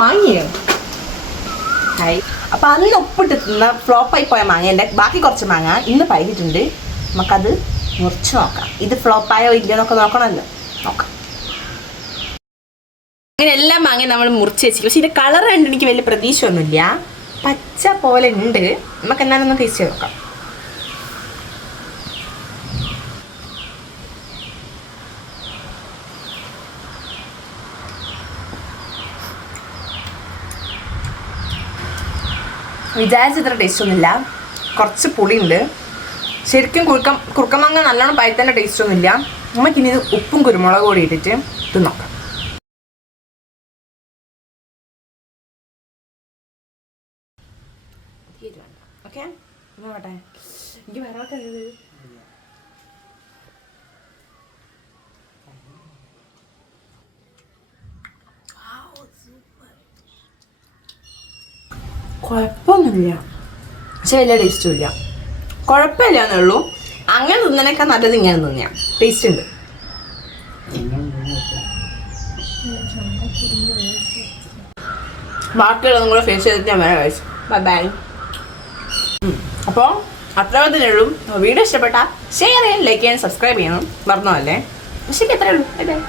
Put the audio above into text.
വാങ്ങിയോ? ഹായ്. അപ്പം അന്ന് ഒപ്പിട്ട് തിന്ന ഫ്ലോപ്പായി പോയ മാങ്ങ എൻ്റെ ബാക്കി കുറച്ച് മാങ്ങ ഇന്ന് പഴുതിട്ടുണ്ട്. നമുക്കത് മുറിച്ച് നോക്കാം. ഇത് ഫ്ലോപ്പായോ ഇല്ലയെന്നൊക്കെ നോക്കണമല്ലോ. നോക്കാം. അങ്ങനെ എല്ലാ മാങ്ങയും നമ്മൾ മുറിച്ച് വെച്ചിട്ട്, പക്ഷെ ഇതിൻ്റെ കളർ കണ്ട് എനിക്ക് വലിയ പ്രതീക്ഷ ഒന്നുമില്ല. പച്ച പോലെ ഉണ്ട്. നമുക്ക് എന്നാലും ഒന്ന് ടേസ്റ്റ് ചെയ്ത് നോക്കാം. വിചാരിച്ചത്ര ടേസ്റ്റ് ഒന്നുമില്ല. കുറച്ച് പുളിയുണ്ട്. ശരിക്കും കുറുക്കമാങ്ങ നല്ലോണം പഴുത്തൻ്റെ ടേസ്റ്റ് ഒന്നുമില്ല. നമുക്കിനി ഇത് ഉപ്പും കുരുമുളക് കൂടി ഇട്ടിട്ട് ഇത് നോക്കാം. ഓക്കെ, നോക്കട്ടെ. എനിക്ക് വേറെ കുഴപ്പമൊന്നുമില്ല, പക്ഷെ വലിയ ടേസ്റ്റും ഇല്ല. കുഴപ്പമില്ല എന്നുള്ളൂ. അങ്ങനെ തിന്നനേക്കാൾ നല്ലത് ഇങ്ങനെ തിന്നിയാ ടേസ്റ്റ് ഉണ്ട്. ബാക്കിയുള്ളതും കൂടെ ഫേസ് ചെയ്തിട്ട് ഞാൻ വേറെ കഴിച്ചു. Bye bye. അപ്പോൾ അത്രേ ഉള്ളൂ. വീഡിയോ ഇഷ്ടപ്പെട്ടാൽ ഷെയർ ചെയ്യാൻ, ലൈക്ക് ചെയ്യാൻ, സബ്സ്ക്രൈബ് ചെയ്യണം. മറന്നോ അല്ലേ? പക്ഷേ എത്രയേ ഉള്ളൂ. Bye bye.